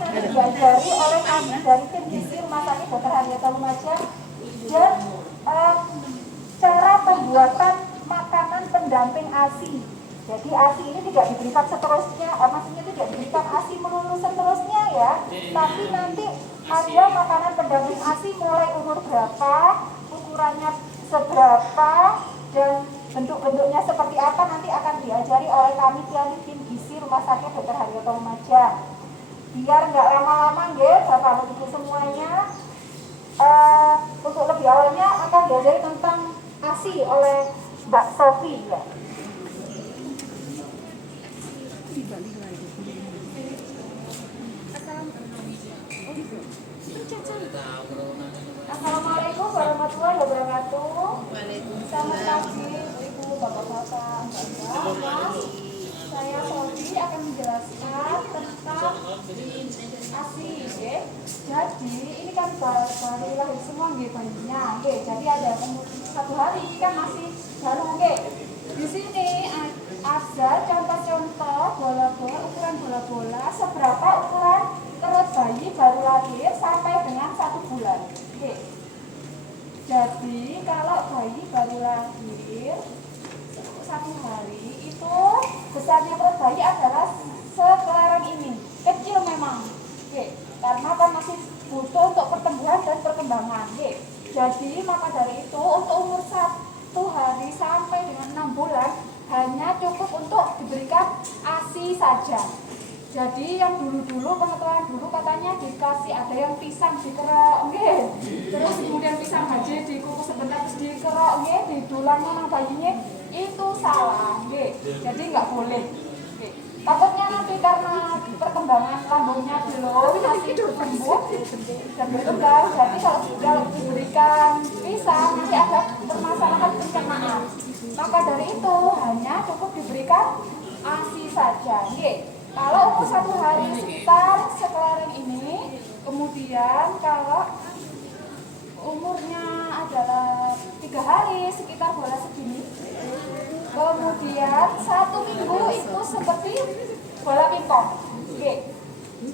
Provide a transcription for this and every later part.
nanti diajari oleh kami dari tim gizi Rumah Sakit Dr. Haryoto Lumajang dan cara pembuatan makanan pendamping ASI. Jadi ASI ini tidak diberikan seterusnya, maksudnya tidak diberikan ASI melulu seterusnya ya, tapi nanti ada makanan pendamping ASI mulai umur berapa, ukurannya seberapa, dan bentuk-bentuknya seperti apa nanti akan diajari oleh kami tim gizi Rumah Sakit Dr. Haryoto Lumajang. Biar nggak lama-lama nggih Bapak Ibu semuanya, untuk lebih awalnya akan diajari tentang ASI oleh Mbak Sofi ya. Assalamualaikum warahmatullahi wabarakatuh. Selamat pagi Ibu, Bapak-bapak, Mbak-mbak. Saya Sofi akan menjelaskan tentang ASI, ya. Jadi ini kan baru lahir semua nggih bayinya, nggih. Jadi ada 1 hari ini kan masih baru nggih. Di sini ada contoh-contoh bola-bola, ukuran bola-bola seberapa ukuran perut bayi baru lahir sampai dengan 1 bulan. Oke. Jadi kalau bayi baru lahir 1 hari itu besarnya perut bayi adalah sekelereng ini, kecil memang. Oke. Karena kan masih butuh untuk pertumbuhan dan perkembangan. Oke. Jadi maka dari itu untuk umur 1 hari sampai dengan 6 bulan hanya cukup untuk diberikan ASI saja. Jadi yang dulu-dulu pengetahuan dulu katanya dikasih ada yang pisang dikerok, nggih. Terus kemudian pisang haji dikukus sebentar terus dikerok, nggih, didulang nang bayinya, itu salah, nggih. Jadi nggak boleh. Nggih. Takutnya nanti karena perkembangan lambungnya belum masih tumbuh dan berkembang, jadi kalau sudah diberikan pisang nanti ada permasalahan pencernaan. Maka dari itu hanya cukup diberikan ASI saja, nggih. Kalau umur 1 hari sekitar sekelereng ini, kemudian kalau umurnya adalah 3 hari sekitar bola segini, kemudian 1 minggu itu seperti bola pingpong. Oke.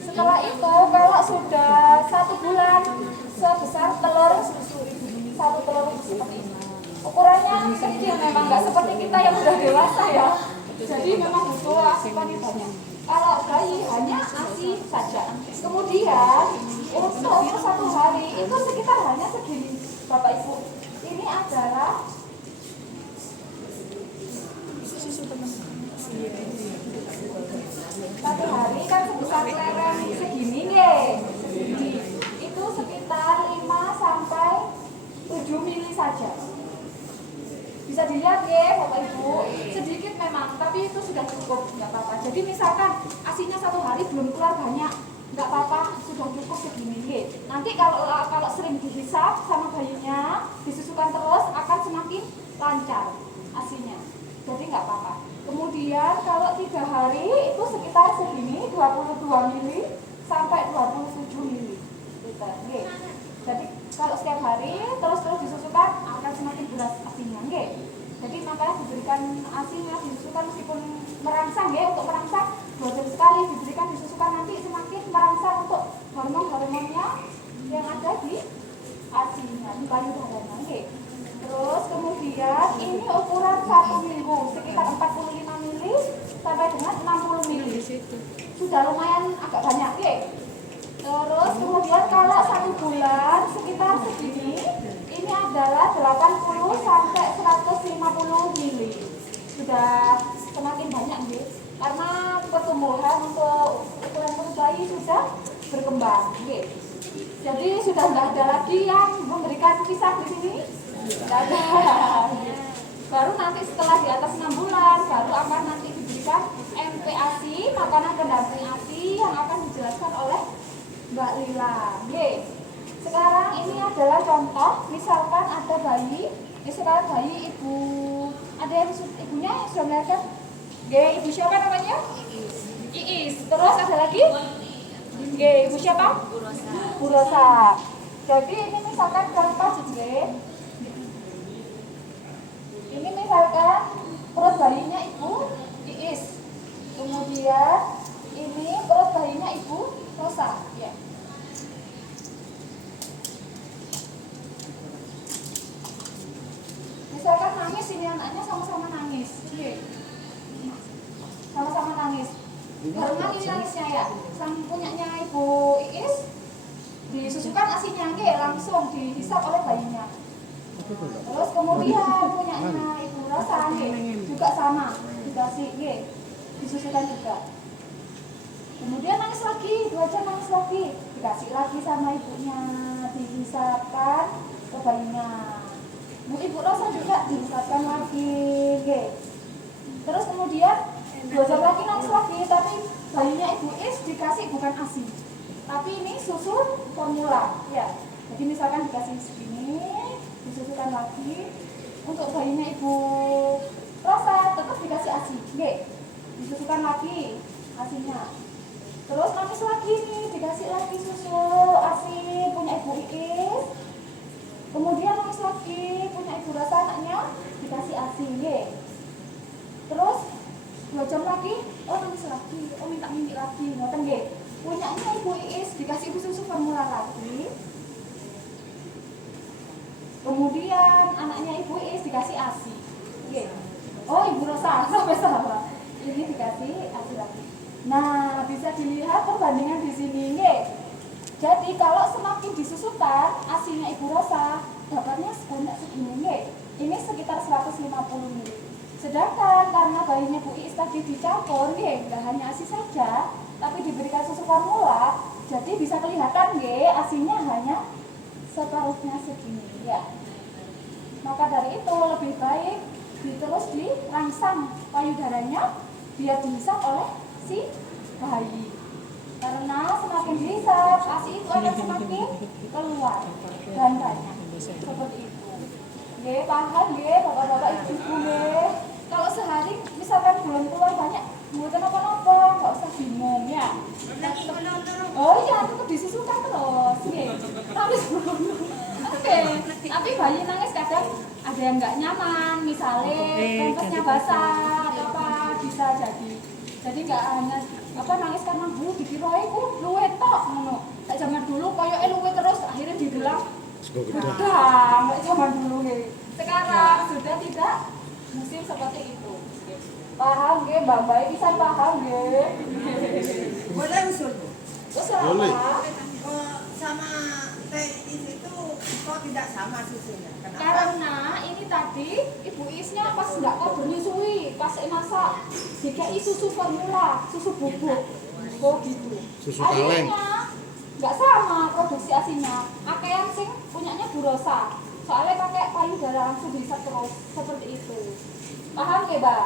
Setelah itu kalau sudah 1 bulan sebesar telur susu, 1 telur seperti ini. Ukurannya kecil memang, nggak seperti kita yang sudah dewasa ya. Jadi memang butuh asupan yang banyak. Kalau bayi hanya ASI saja. Kemudian untuk umur 1 hari itu sekitar hanya segini, Bapak Ibu. Ini adalah satu hari kan sebesar lereng segini nggih. Segini. Itu sekitar 5 sampai 7 mili saja. Bisa dilihat ya Bapak Ibu, sedikit memang, tapi itu sudah cukup, nggak apa-apa. Jadi misalkan ASINya 1 hari belum keluar banyak, nggak apa-apa, sudah cukup segini. Nanti kalau sering dihisap sama bayinya, disusukan terus akan semakin lancar ASINya. Jadi nggak apa-apa. Kemudian kalau 3 hari itu sekitar segini, 22 mili sampai 27 mili. Jadi kalau setiap hari terus disusukan akan semakin berat ASINya, nggih. Jadi makanya diberikan ASINya disusukan meskipun merangsang nggih, untuk merangsang 2 jam sekali diberikan disusukan, nanti semakin merangsang untuk hormon-hormonnya yang ada di ASINya, di payudaranya, nggih. Terus kemudian ini ukuran 1 minggu sekitar 45 mili sampai dengan 60 mili. Sudah lumayan agak banyak, nggih. Terus kemudian kalau 1 bulan sekitar segini, ini adalah 80 sampai 150 mili. Sudah semakin banyak nih, karena pertumbuhan untuk ukuran perut bayi sudah berkembang. Nih. Jadi sudah nggak ada lagi yang memberikan pisang di sini, nggak ada. Baru nanti setelah di atas 6 bulan baru akan nanti diberikan MPASI, makanan pendamping ASI yang akan dijelaskan oleh Mbak Lila. Sekarang ini adalah contoh, misalkan ada bayi, sekarang bayi ibu, ada yang ibunya yang sudah melahirkan. Ibu siapa namanya? Iis. Terus ada lagi? Ibu siapa? Bu Rosa. Jadi ini misalkan contoh, ini misalkan perut bayinya ibu Iis. Kemudian ini perut bayinya ibu Rosa. barengan ini nangisnya ya. Sang punyanya Ibu Iis disusukan asinya langsung dihisap oleh bayinya. Terus kemudian punyanya Ibu Rosa juga sama, dikasih disusukan juga. Kemudian nangis lagi, 2 jam nangis lagi, dikasih lagi sama ibunya, dihisapkan ke bayinya. Ibu Rosa juga dihisapkan lagi, Terus kemudian 2 jam lagi nangis lagi, tapi bayinya Ibu Is dikasih bukan ASI, tapi ini susu formula, ya. Jadi misalkan dikasih segini, disusukan lagi. Untuk bayinya Ibu Rosa tetap dikasih ASI, disusukan lagi ASInya. Terus nangis lagi nih, dikasih lagi susu ASI punya Ibu Iis. Kemudian nangis lagi punya Ibu Rosa anaknya, dikasih ASI, Terus 2 jam lagi, nangis lagi, minta mimpi lagi, ngoten nggih. Punyanya Ibu Iis dikasih susu formula lagi. Kemudian anaknya Ibu Iis dikasih ASI. Ibu Rosa sampai salah. Ini dikasih ASI lagi. Nah, bisa dilihat perbandingan di sini, Jadi kalau semakin disusukan ASInya Ibu Rosa, dapatnya sebanyak segini, Ini sekitar 150 ml. Sedangkan karena bayinya Bu Iis tadi dicampur, nggak hanya ASI saja, tapi diberikan susu formula, jadi bisa kelihatan, ASInya hanya separuhnya segini, ya. Maka dari itu lebih baik terus dirangsang payudaranya biar dihisap oleh si bayi. Karena semakin dihisap, ASI itu akan semakin keluar bandanya. Seperti itu. Paham Bapak-bapak Ibu-ibu. Kalau sehari misalkan belum keluar banyak, bukan apa-apa, nggak usah bingung ya. Tetap disusukan terus, Tapi bayi nangis kadang ada yang nggak nyaman, misalnya pampasnya basah atau apa, bisa jadi. Jadi nggak hanya nangis karena dikira luwe tok ngono. Kayak zaman dulu koyoke luwe terus akhirnya dibilang gedang, kayak zaman dulu Sekarang sudah tidak musim seperti itu. Paham Mbak bisa paham Boleh usul Bu? Usul apa? Sama teh itu kok tidak sama susunya? Kenapa? Karena ini tadi Ibu Isnya pas nggak kok menyusui, pas masak DKI susu formula, susu bubuk, gitu. Susu kaleng. Akhirnya nggak sama produksi asinya. Akean sing punyanya Bu Rosa, soalnya pakai payudara langsung dihisap terus seperti itu. Paham Mbak?